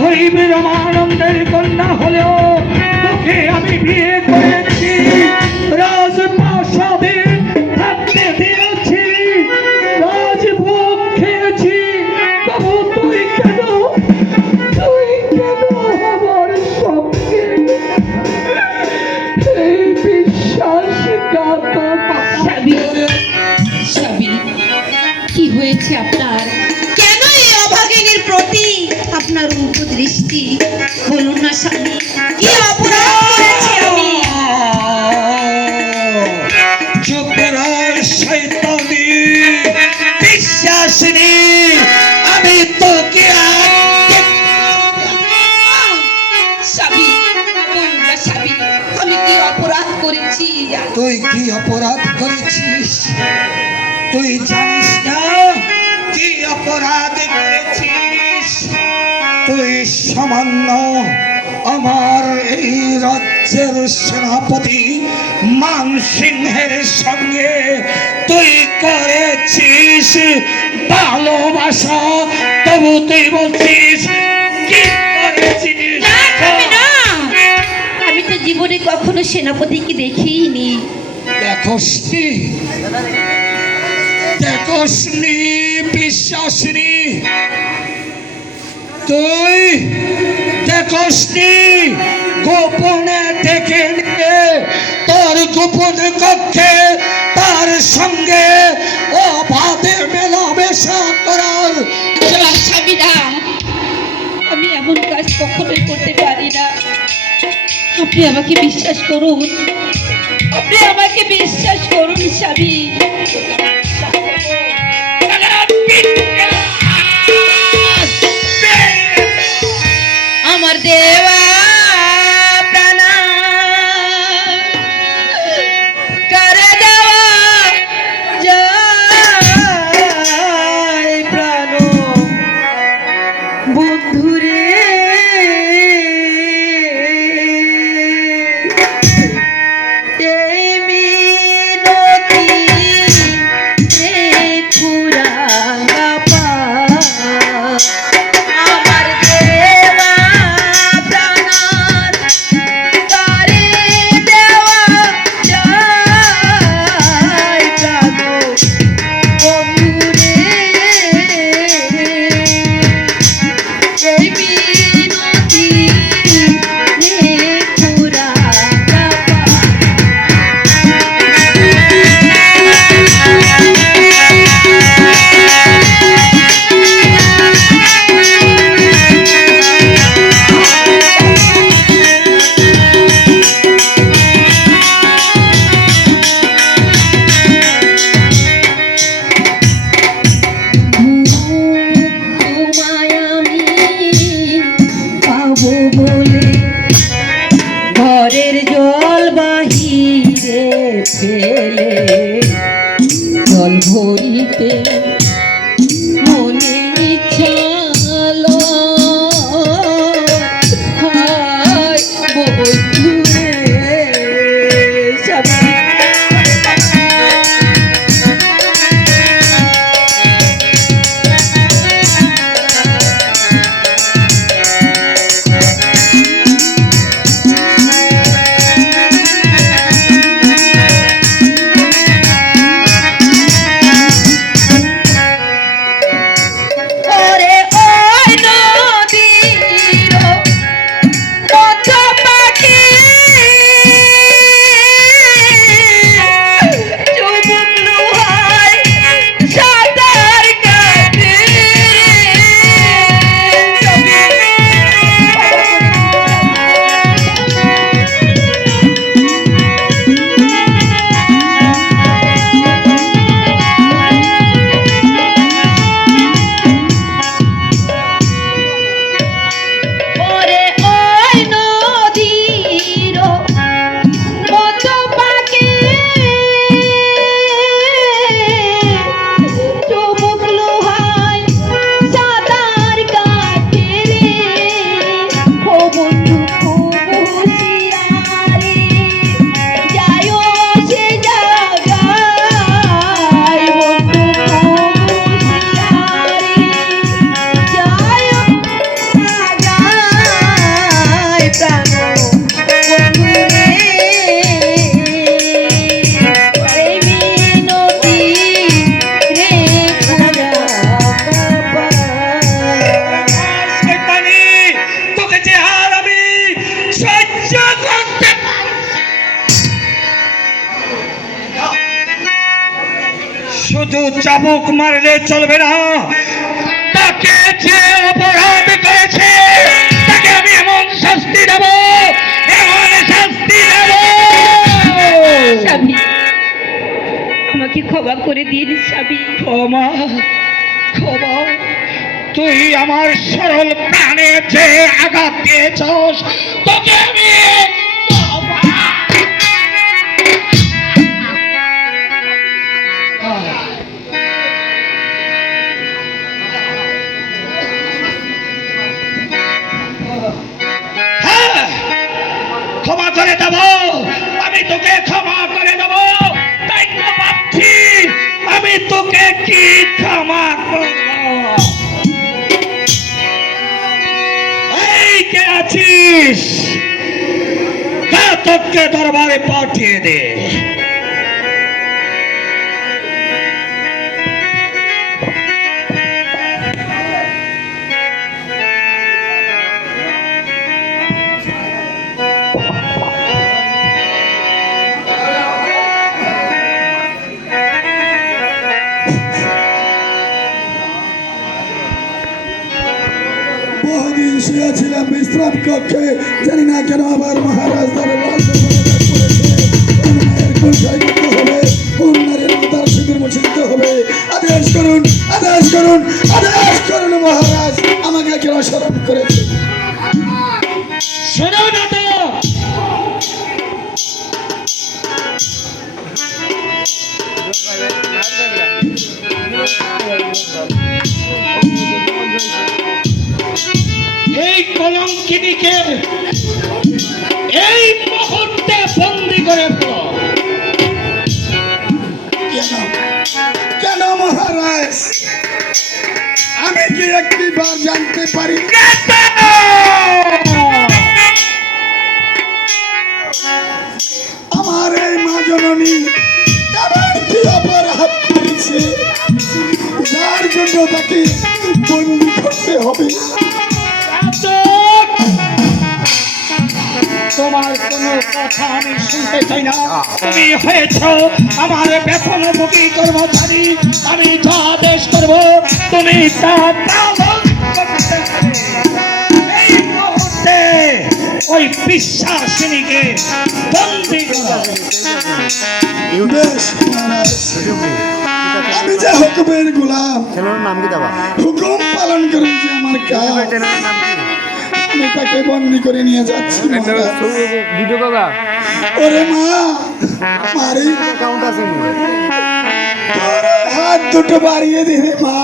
গরিব রমানন্দের কন্যা হলেও তোকে আমি বিয়ে করেছি, রাজপ্রাসাদে থাকতে দিয়েছি, রাজভোগ খেয়েছি, তবু তুই কেন আমার সঙ্গে এই বিশ্বাসঘাতক? স্বামী, স্বামী, কি হয়েছে আপনার? কেন এই অভাগিনীর প্রতি আপনার উপদৃষ্টি? বলুন না স্বামী, কি অপরাধ করেছি আমি? চুপরার শয়তানি বিশ্বাসিনী, আমি তোকে স্বামী, বলুন না স্বামী, আমি কি অপরাধ করেছি? তুই কি অপরাধ করেছিস? তুই জানিস না কি অপরাধ করেছিস? তুই সামান্য আমার এই রাজ্যের সেনাপতি মান সিংহের সঙ্গে তুই করেছিস ভালোবাসা, তবু তুই বলছিস কি করেছিস? না স্বামী, না, আমি তো জীবনে কখনো সেনাপতিকে দেখিনি। দেখোসনি, দেখোসনি বিশ্বাসনি, তুই দেখোসনি গোপনে ডেকে নিয়ে তোর গোপন কক্ষে তার সঙ্গে অবাধে মেলামেশা করার? স্বামী না, আমি এমন কাজ কখনোই করতে পারি না। আপনি আমাকে বিশ্বাস করুন, আপনি আমাকে বিশ্বাস করুন স্বামী। আমার দেওয়া প্রাণ করে দেওয়া যায় প্রাণ বন্ধুরে, এই মিনতি চাবুক মারলে চলবে না। তাকে যে অপরাধ করেছে তাকে আমি এমন শাস্তি দেব, এমন শাস্তি দেব। স্বামী, আমাকে ক্ষমা করে দিন স্বামী। ক্ষমা, ক্ষমা? তুই আমার সরল প্রাণে যে আঘাত দিয়েছস, তোকে আমি হ্যাঁ, ক্ষমা করে দেব। আমি তোকে ক্ষমা করে দেব। তাই তো ভাবছি আমি তোকে কি ক্ষমা করব। এই কে আছিস? তোকে দরবারে পাঠিয়ে দে। বহুদিন শুয়েছিলাম বিশ্রাম কক্ষে, জানি না কেন আবার মহারাজ দ্বারা হবে, কোন নারীর মাতার সিঁদুর মুছে দিতে হবে। আদেশ করুন, আদেশ করুন, আদেশ করুন মহারাজ, আমাকে কেন স্মরণ করেছে? শোনো না তো, এই কলঙ্কিনীকে এই মুহূর্তে বন্দি করে ফেলো। কেন, কেন মহারাজ? আমি কি একটি বার জানতে পারি? আমার এই মা জননী এমন কি অপরাধ করেছে যার জন্য তাকে বন্দি করতে হবে? তোমার কোনো কথা আমি শুনতে চাই না। তুমি হয়েছ আমার বেতনভোগী কর্মচারী, আমি যা আদেশ করবো তুমি তা পালন করতে হবে। এই মুহূর্তে ওই বিশ্বাসিনীকে বন্দি করো। বেশ মহারাজ, আমি যে হুকুমের গোলাম, হুকুম পালন করে যে আমার কাজ, আমি তাকে বন্দি করে নিয়ে যাচ্ছি মহারাজ। ওরে মা, মারি হাত দুটো বাড়িয়ে দিবে মা,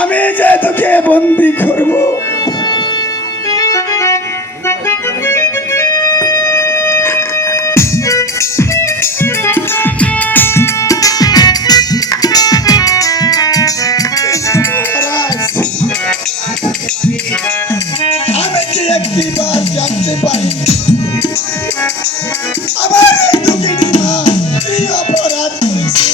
আমি যে তোকে বন্দি করবো। আমি কি একটি বার জানতে পারি আমার এই দুঃখিনী মা কি অপরাধ করেছে?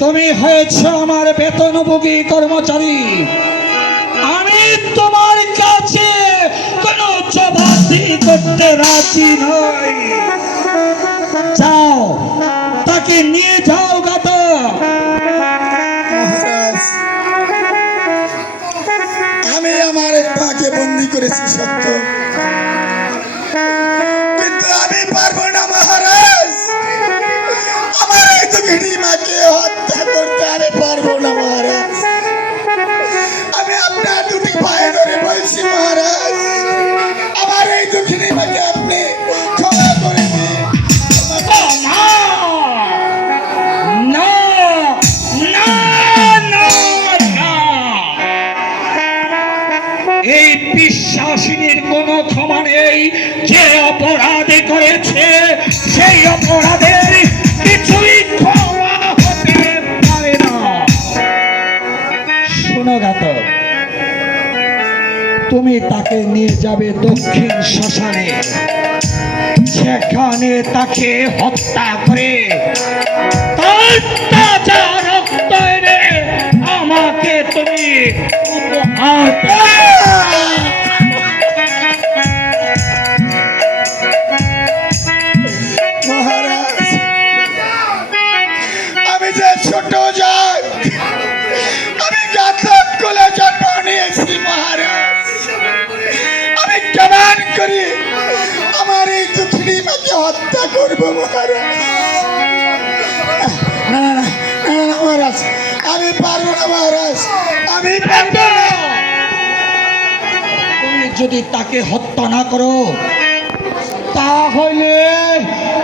তুমি হয়েছ আমার বেতনভোগী কর্মচারী, আমি তোমার কাছে কোনো জবাবদিহি করতে রাজি নই। যাও, তাকে নিয়ে যাও গাতা। মহারাজ, আমি আমার এই মাকে বন্দি করেছি সত্য, কিন্তু আমি পারবো না মহারাজ, আমার এই দুঃখিনী মাকে হত্যা করতে আমি পারবো না মহারাজ। আমি আপনার দুটি পায়ে ধরে বলছি মহারাজ, আমার এই দুঃখিনী মাকে আপনি ক্ষমা করে দিন। এই বিশ্বাসিনীর কোনো ক্ষমা নেই। যে অপরাধ করেছে সেই অপরাধের কিছুই ক্ষমা হতে পারে না। শোনো ঘাতক, তুমি তাকে নিয়ে যাবে দক্ষিণ শ্মশানে, সেখানে তাকে হত্যা করে তার তাজা রক্ত এনে আমাকে তুমি উপহার ছোট জাত, আমি ঘাতক কোলে জন্ম নিয়েছি মহারাজ। আমি কেমন করি আমার এই দুঃখিনী মাকে হত্যা করবো মহারাজ? না না না না না মহারাজ, আমি পারবো না মহারাজ, আমি পারবো না। তুমি যদি তাকে হত্যা না করো তাহলে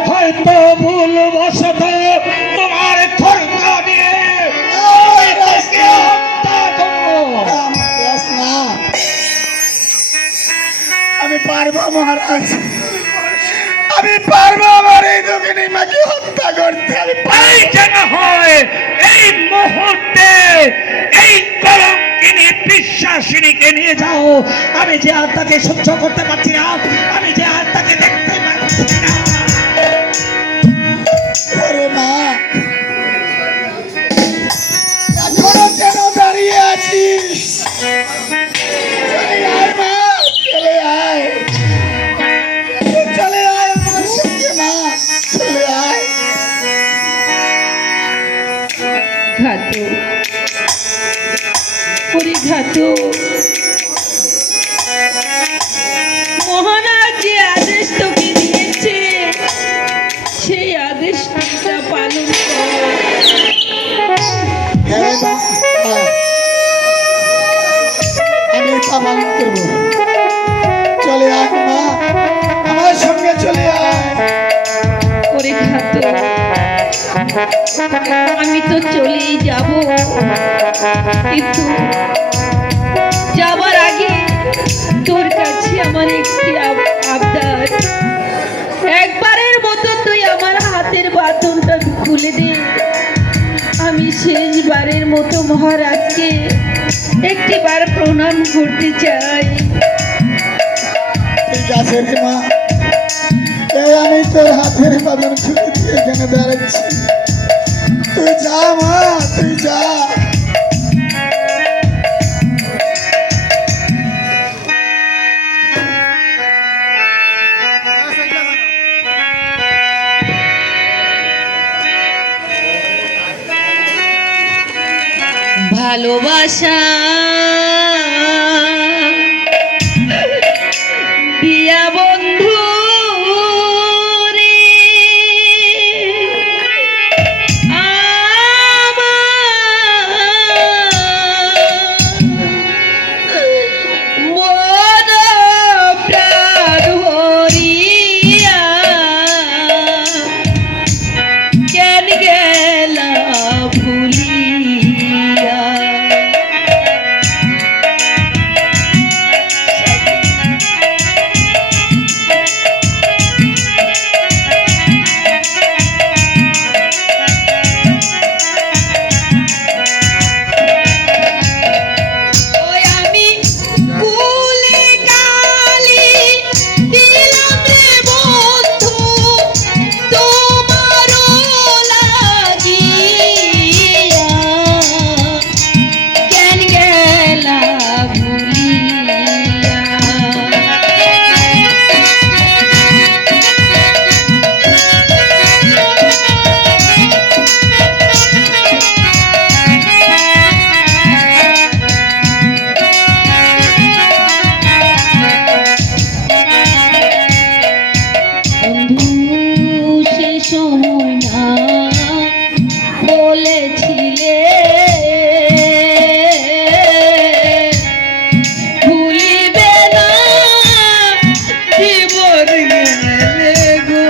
হয়তো ভুলবশত তোমার খড়গ দিয়ে আমি তাকে হত্যা করবো। মহারাজ না, আমি পারবো মহারাজ, আমি পারবো আমার এই দুঃখিনী মাকে হত্যা করতে। আমি এই যেন হয় এই মুহূর্তে এই কলঙ্কিনী বিশ্বাসিনীকে নিয়ে যাও। আমি যে আর তাকে সহ্য করতে পারছি না, আমি যে আর তাকে দেখতে পাচ্ছি না। ওরে মা, এখনো কেন দাঁড়িয়ে আছিস? চলে আয় মা, চলে আয়, চলে আয় আমার সঙ্গে মা, চলে আয়। ঘাতক, ওরে ঘাতক, মহারাজ যে আদেশ তোকে দিয়েছে সেই আদেশটা পালন কর। হ্যাঁ মা, আয়। আমি তা পালন করবো। চলে আয় মা, আমার সঙ্গে চলে আয়। ওরে ঘাতক, আমি তো চলেই যাব, কিন্তু যাবার আগে তোর কাছে আমার একটি আবদার। একবারের মতো তুই আমার হাতের বাঁধনটা খুলে দে। আমি শেষবারের মতো মহারাজকে একটিবার প্রণাম করতে চাই। ঠিক আছে রে মা, এই আমি তোর হাতের বাঁধন খুলে দিয়ে এখানে দাঁড়াচ্ছি। তুই যা মা, তুই যা। ভালোবাসা দিয়া বন্ধু রে মন প্রাণ হরিয়া কেন গেলা ভুলিয়া। ওই আমি কুলে কালি দিলাম রে বন্ধু তোমারও লাগিয়া কেন গেলা ভুলিয়া। বন্ধু সে সময় না বলেছিলে ভুলিবে না জীবন গেলে গো।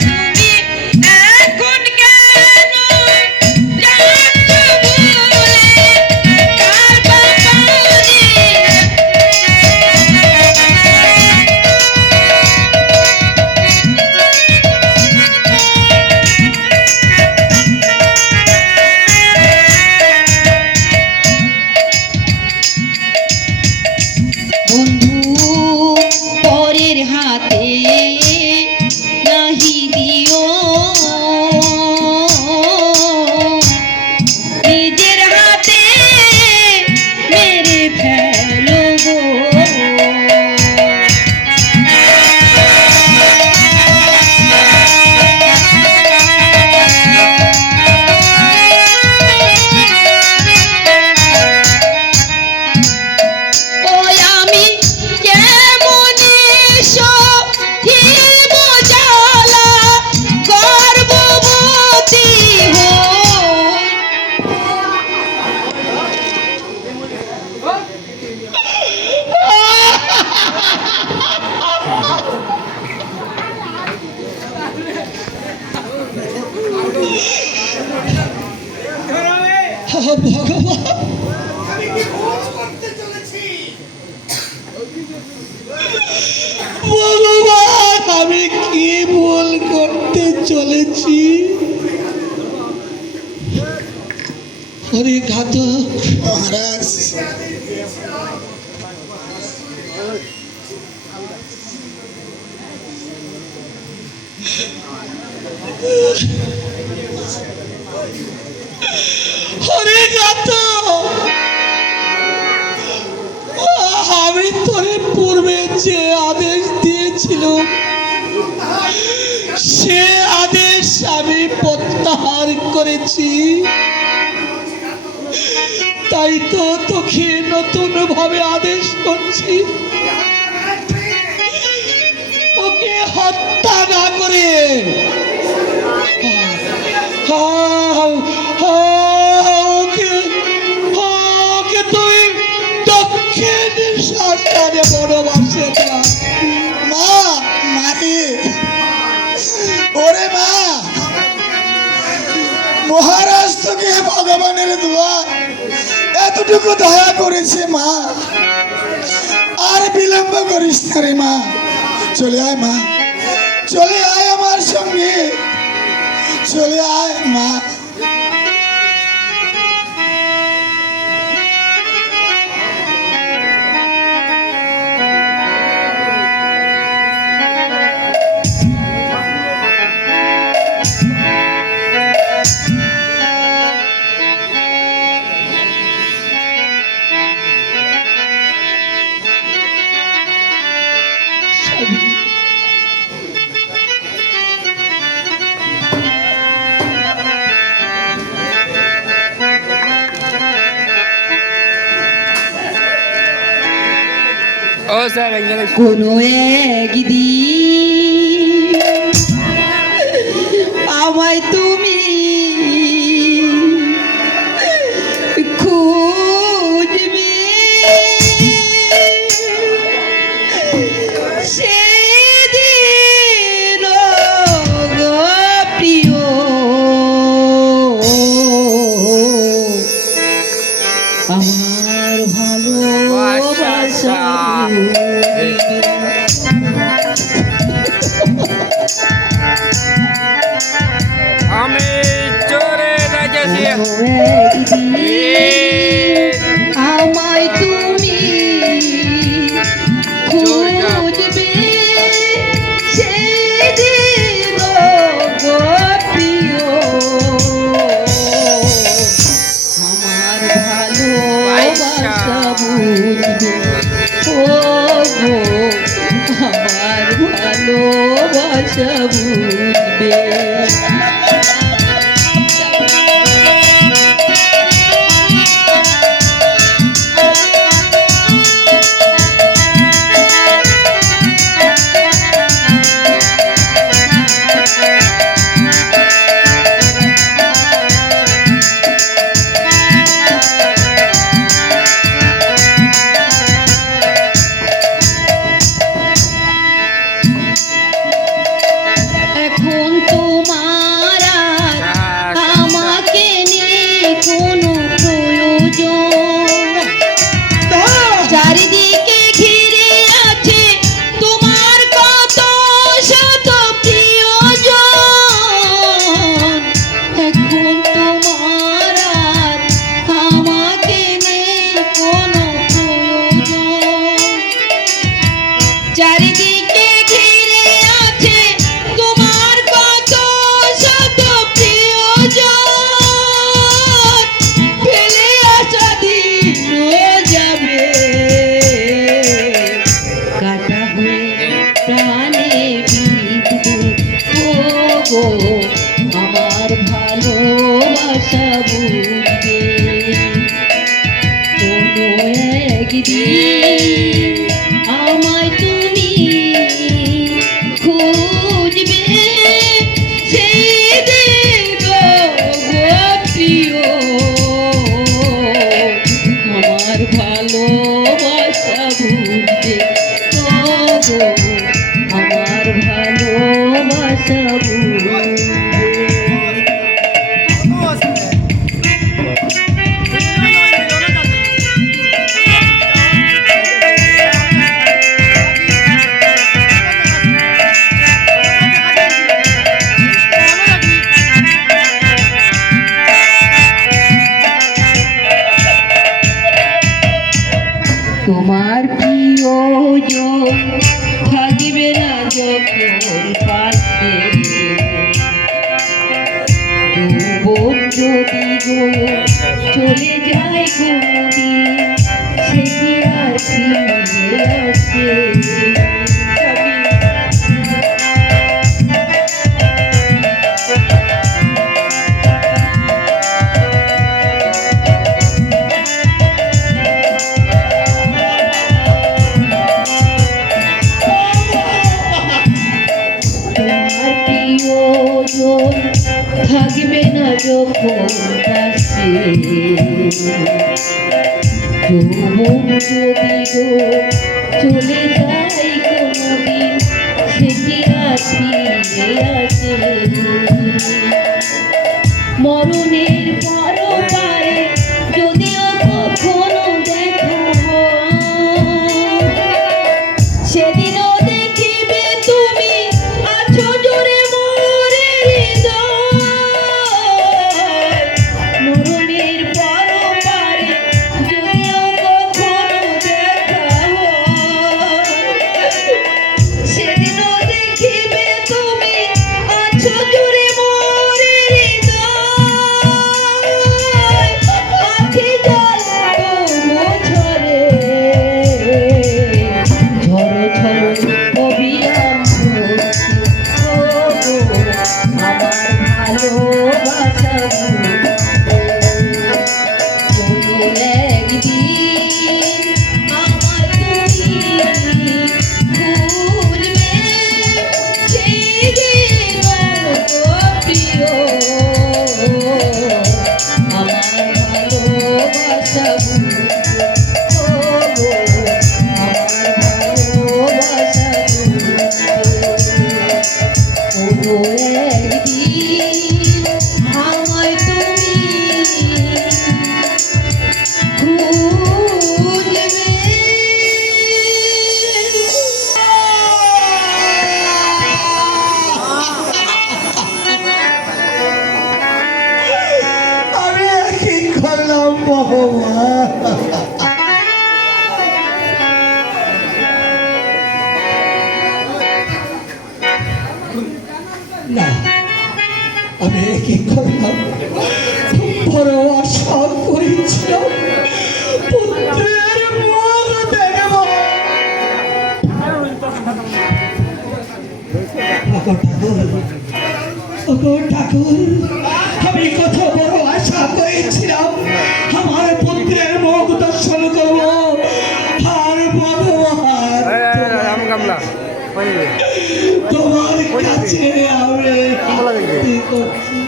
তুমি এখন কেন যাচ্ছ ভগবান, আমি কি ভুল করতে চলেছি? ভগবান, আমি কি ভুল করতে চলেছি? ওরে ঘাতক, মহারাজ, ওরে ঘাতক, আমি তোরে পূর্বে যে আদেশ দিয়েছিল সে আদেশ আমি প্রত্যাহার করেছি। তাই তো তোকে নতুন ভাবে আদেশ করছি, ওকে হত্যা না করে ওকে ওকে তুই দক্ষিণ শাসনে বনবাসে যা। মা, মারে, ওরে মা, মহারাজ তোকে ভগবানের দোয়া এতটুকু দয়া করেছে মা, আর বিলম্ব করিস না রে মা, চলে আয় মা, চলে আয় আমার সঙ্গে, চলে আয় মা। কোনো একদিন আমায় তুমি খুঁজবে, সেদিন গো প্রিয় আমার ভালোবাসা আমি চোরে রাজেছি আমায় তুমি খুঁজবে, সেদিন গো প্রিয় আমার ভালোবাসা বুঝবে, ও গো আমার ভালোবাসা বুঝবে। এখন তোমার আর আমাকে নিয়ে কোনো প্রয়োজন, চারিদিকে ঘিরে আছে তোমার কত শত প্রিয়জন। এখন তোমার আর আমাকে নিয়ে কোনো প্রয়োজন, চারিদিকে ঘিরে আছে তোমার কত শত প্রিয়জন। ফেলে আসা দিন যাবে, কাটা হয়ে প্রাণে বিদ্যুৎ, ও গো আমার ভালোবাসা বুঝবে। কোনো একদিন আমায় তুমি খুঁজবে, সেদিন গো প্রিয় আমার ভালোবাসা বুঝবে, ও গো আমার ভালোবাসা বুঝবে। যৌবন যদি গো চলে যায় কোনদিন, সে কি আর ফিরে আসে? তোমার প্রিয়জন থাকবে না যখন পাশে, যৌবন যদি গো চলে যায় কোনদিন, সে কি আর ফিরে আসে? মরণের পরপারে যদিও কখনো দেখা হয়, সেদিনও দেখিবে তুমি আছো জুড়ে মোরে হৃদয়। মরণের পরপারে যদিও কখনো দেখা হয়, সেদিনও দেখিবে তুমি আছো জুড়ে মোরে হৃদয়। আখি জল তবু ঝরে, ঝরো ঝরো অবিরাম ঝরছে। ও গো, আমার ভালোবাসা কোনো একদিন আমার তুমি ভুলবে, সেই দিন গো প্রিয় আমার ভালোবাসা ও গো, আমার ভালোবাসা কোনো একদিন আমায় তুমি আমি আর কি করলাম ভগবান? না, আমি কি করলাম? বড় আশা করেছিলাম পুত্রের মুখ দেখব। ঠাকুর, আমি কত বড় আশা করেছিলাম আমার পুত্রের মুখ দর্শন করব। আর ভগবান, তোমার কাছে আমি কি করছি?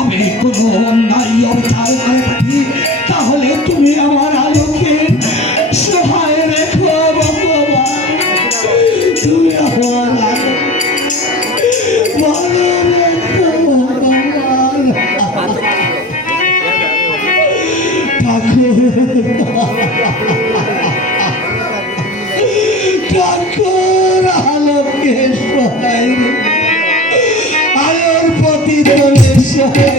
আমি কোনো অন্যায় অবতার করে থাকি, তাহলে তুমি আমার আলোকে সহায় রেখো ভগবান। তুমি আমার আলো ভালো রেখো ভগবান। ঠাকুর, আলোকে সহায় রেখো, আলোর প্রতি সহায়